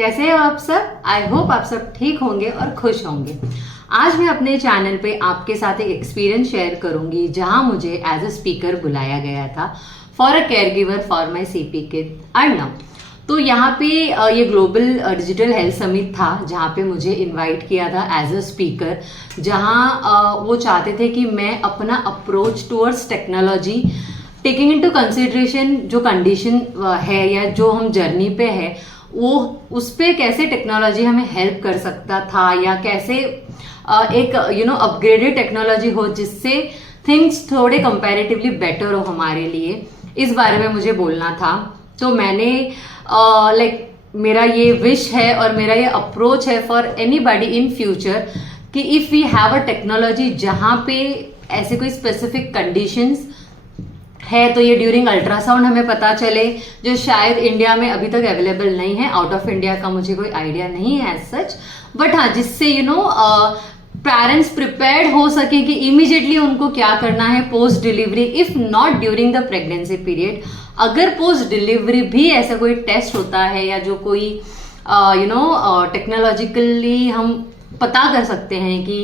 कैसे हो आप सब? आई होप आप सब ठीक होंगे और खुश होंगे। आज मैं अपने चैनल पे आपके साथ एक एक्सपीरियंस शेयर करूंगी जहां मुझे एज अ स्पीकर बुलाया गया था for a care giver for my CP kid Arnav. तो यहाँ पे ये ग्लोबल डिजिटल हेल्थ समिट था जहाँ पे मुझे इनवाइट किया था एज अ स्पीकर, जहाँ वो चाहते थे कि मैं अपना approach towards technology taking into consideration जो कंडीशन है या जो हम जर्नी पे है वो उस पे कैसे टेक्नोलॉजी हमें हेल्प कर सकता था, या कैसे एक अपग्रेडेड टेक्नोलॉजी हो जिससे थिंग्स थोड़े कंपैरेटिवली बेटर हो हमारे लिए, इस बारे में मुझे बोलना था। तो मैंने मेरा ये विश है और मेरा ये अप्रोच है फॉर एनीबॉडी इन फ्यूचर कि if we have a technology जहाँ पे ऐसे कोई स्पेसिफिक कंडीशंस है तो ये ड्यूरिंग अल्ट्रासाउंड हमें पता चले, जो शायद इंडिया में अभी तक अवेलेबल नहीं है। आउट ऑफ इंडिया का मुझे कोई आइडिया नहीं है एज सच, बट हाँ जिससे पेरेंट्स प्रिपेयर्ड हो सके कि इमीडिएटली उनको क्या करना है post delivery, if not during the pregnancy period. अगर पोस्ट डिलीवरी भी ऐसा कोई टेस्ट होता है या जो कोई टेक्नोलॉजिकली हम पता कर सकते हैं कि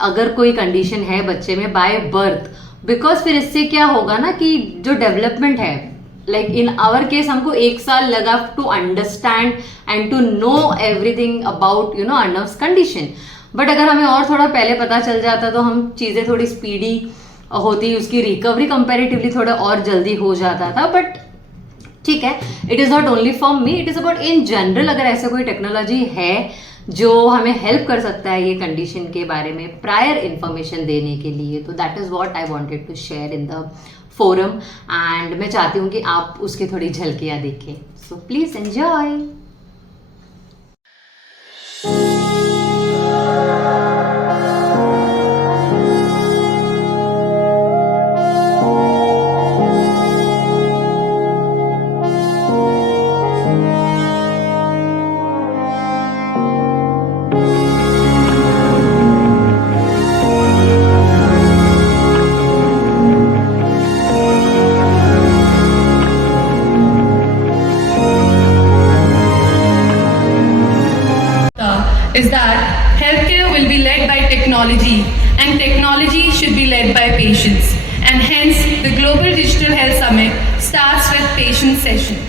अगर कोई कंडीशन है बच्चे में बाय बर्थ, बिकॉज फिर इससे क्या होगा ना कि जो डेवलपमेंट है लाइक इन आवर केस हमको 1 साल लगा to understand and to know everything about Arnav's condition. But अगर हमें और थोड़ा पहले पता चल जाता तो हम चीजें थोड़ी स्पीडी होती, उसकी रिकवरी कंपैरेटिवली थोड़ा और जल्दी हो जाता था। बट ठीक है, it is not only for me, it is about in general. अगर ऐसा कोई टेक्नोलॉजी है जो हमें हेल्प कर सकता है ये कंडीशन के बारे में प्रायर इंफॉर्मेशन देने के लिए, तो that is what I wanted to share in the forum. And मैं चाहती हूँ कि आप उसकी थोड़ी झलकियां देखें, so please enjoy. Is that healthcare will be led by technology and technology should be led by patients, and hence the Global Digital Health Summit starts with patient session.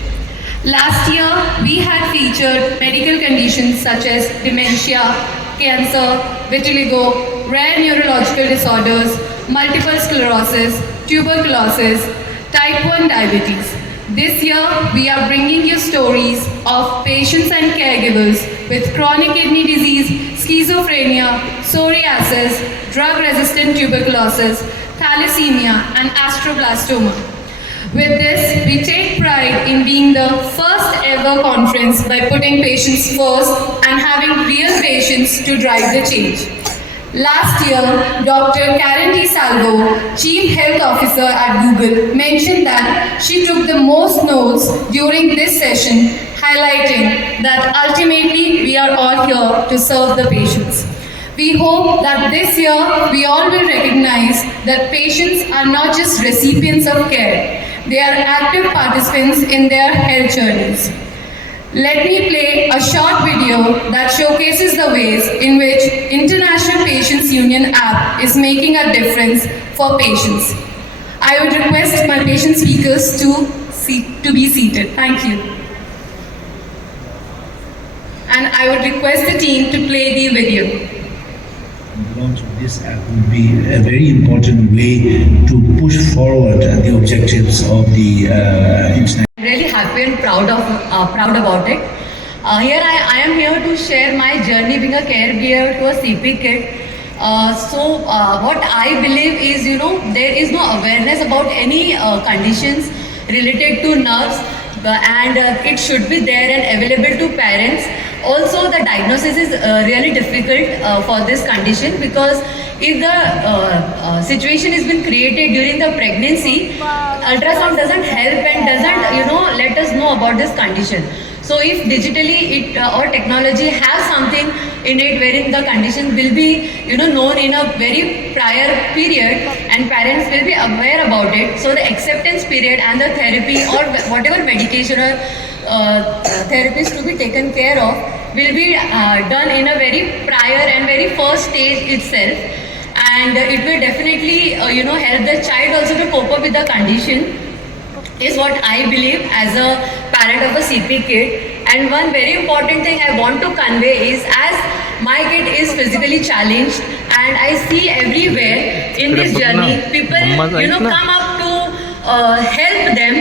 Last year we had featured medical conditions such as dementia, cancer, vitiligo, rare neurological disorders, multiple sclerosis, tuberculosis, type 1 diabetes. This year we are bringing you stories of patients and caregivers with chronic kidney disease, schizophrenia, psoriasis, drug-resistant tuberculosis, thalassemia, and astroblastoma. With this, we take pride in being the first ever conference by putting patients first and having real patients to drive the change. Last year, Dr. Karen D. Salvo, Chief Health Officer at Google, mentioned that she took the most notes during this session, highlighting that ultimately we are all here to serve the patients. We hope that this year we all will recognize that patients are not just recipients of care, they are active participants in their health journeys. Let me play a short video that showcases the ways in which International Patients Union app is making a difference for patients. I would request my patient speakers to be seated. Thank you. And I would request the team to play the video. The launch of this app would be a very important way to push forward the objectives of the international. Really happy and proud about it. Here I am here to share my journey being a caregiver to a CP kid. What I believe is, there is no awareness about any conditions related to nerves, and it should be there and available to parents. Also, the diagnosis is really difficult for this condition, because if the situation has been created during the pregnancy, ultrasound doesn't help and doesn't let us know about this condition. So if digitally it or technology has something in it wherein the condition will be known in a very prior period and parents will be aware about it, so the acceptance period and the therapy or whatever medication or therapists to be taken care of will be done in a very prior and very first stage itself, and it will definitely help the child also to cope up with the condition, is what I believe as a parent of a CP kid. And one very important thing I want to convey is, as my kid is physically challenged and I see everywhere in this journey people come up to help them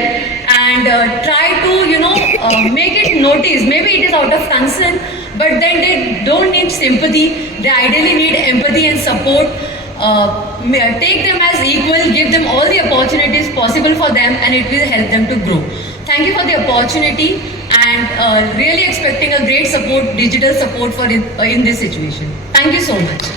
and try to make it notice. Maybe it is out of concern, but then they don't need sympathy, they ideally need empathy and support. Take them as equal, give them all the opportunities possible for them, and it will help them to grow. Thank you for the opportunity, and really expecting a great support, digital support for it, in this situation. Thank you so much.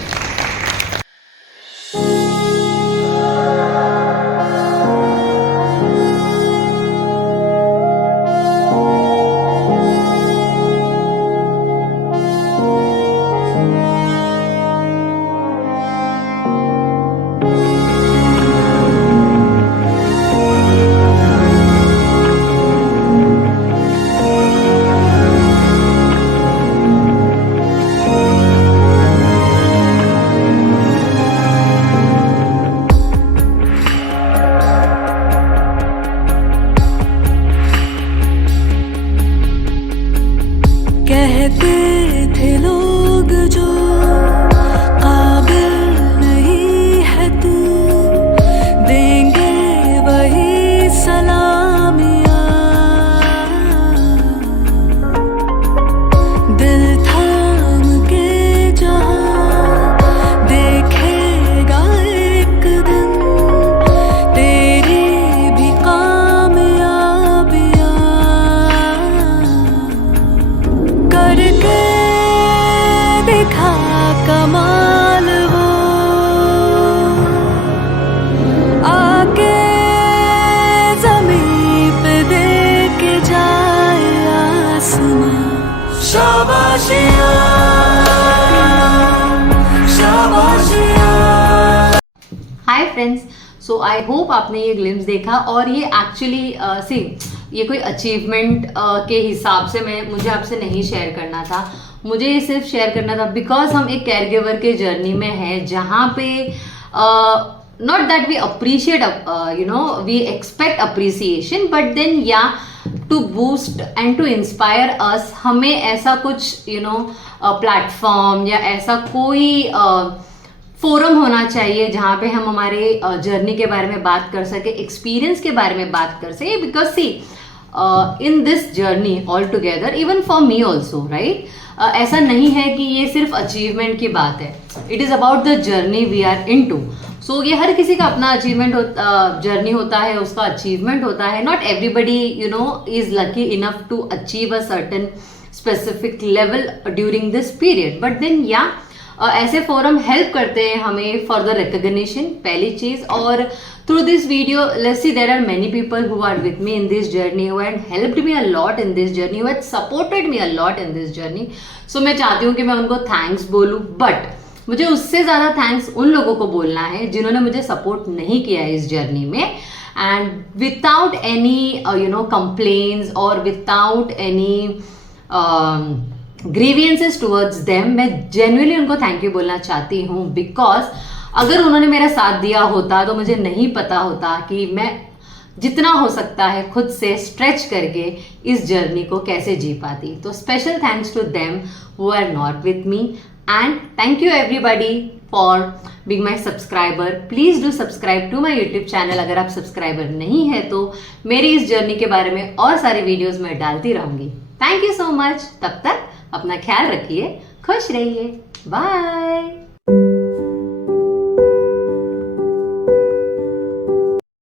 कहते थे लोग जो काबिल नहीं है तू, देंगे वही सलामियाँ। दिल थाम के जहाँ देखेगा एक दिन तेरी भी कामयाबियाँ। करके दिखा कमाल वो, आके ज़मीं पे दे के जाए आसमां। शाबाशियाँ, शाबाशियाँ। Hi friends, so I hope आपने ये ग्लिम्स देखा, और ये एक्चुअली ये कोई अचीवमेंट के हिसाब से मुझे आपसे नहीं शेयर करना था। मुझे ये सिर्फ शेयर करना था बिकॉज हम एक केयर गिवर के जर्नी में हैं, जहाँ पे not that we appreciate we expect appreciation, but then to boost and to inspire us, हमें ऐसा कुछ प्लेटफॉर्म या ऐसा कोई फोरम होना चाहिए जहाँ पे हम हमारे जर्नी के बारे में बात कर सके, एक्सपीरियंस के बारे में बात कर सके। Because see in this journey all together, even for me also, right, ऐसा नहीं है कि ये सिर्फ अचीवमेंट की बात है। It is about the journey we are in too. So ये हर किसी का अपना अचीवमेंट जर्नी होता है, उसका अचीवमेंट होता है। Not everybody is lucky enough to achieve a certain specific level during this period, but then ऐसे फोरम हेल्प करते हैं हमें फॉर द रिकग्निशन, पहली चीज। और through this video let's see there are many people who are with me in this journey, who had helped me a lot in this journey, who had supported me a lot in this journey. So मैं चाहती हूँ कि मैं उनको थैंक्स बोलूँ, बट मुझे उससे ज्यादा थैंक्स उन लोगों को बोलना है जिन्होंने मुझे सपोर्ट नहीं किया इस जर्नी में, एंड विदाउट एनी कंप्लेन्स और without any grievances towards them, मैं जेन्युइनली उनको थैंक यू बोलना चाहती हूँ। बिकॉज अगर उन्होंने मेरा साथ दिया होता तो मुझे नहीं पता होता कि मैं जितना हो सकता है खुद से स्ट्रेच करके इस जर्नी को कैसे जी पाती। तो special thanks to them who are not with me, and thank you everybody for being my subscriber. Please do subscribe to my YouTube channel अगर आप सब्सक्राइबर नहीं है तो। मेरी इस जर्नी के बारे में और सारी वीडियोज मैं डालती रहूंगी। Thank you so much. तब तक अपना ख्याल रखिए, खुश रहिए, बाय।